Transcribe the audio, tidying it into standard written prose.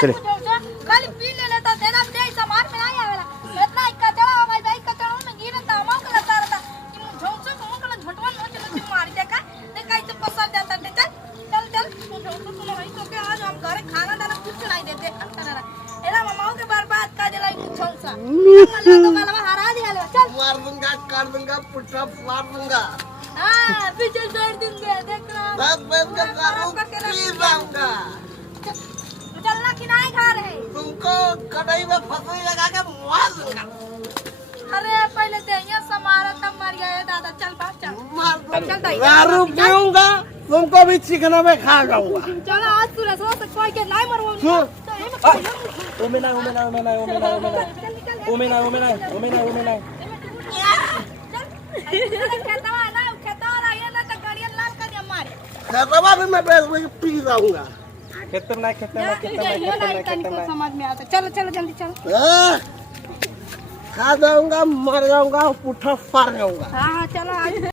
चले खाली पी ले लेता तेरा दे सामान में नहीं आवेला इतना इक्का चढ़ा हो भाई भाई कचरा में गिरे ता मां को लता रहता कि झोंसो को को झटवन हो चलो मार दे का ते कैसे पसंद जाता ते चल चल झोंसो को भाई तो के आज हम घर खाना दाना कुछ नहीं देते खाना एरा मामाओं के बर्बाद कर देला झोंसा मतलब तो कलवा हरा दिया चल मार दूंगा काट दूंगा पुट्ठा फाड़ दूंगा। हां पीछे छोड़ दूंगा देख रहा बस का दारू पी जाऊंगा। चलना कि नहीं खा रहे तुमको कढ़ाई में फसली लगा के मार दूंगा। अरे पहले दे ये समारा तब मर गया दादा चल बात चल मार चल दाई दारू पीऊंगा तुमको भी चिकना में खा जाऊंगा। चलो आज तू रसवा से कोई के नहीं मरवाऊं ओमेना ओमेना ओमेना ओमेना ओमेना ओमेना ओमेना ओमेना खेतवा ना खेतवा रहिए ना तो गाड़ियां लाल कर दिया मारे खतवा भी मैं पी जाऊंगा। खेतम ना समझ में आता चलो चलो जल्दी चलो खा जाऊंगा मर जाऊंगा पुट्ठा फाड़ जाऊंगा। हाँ चलो आज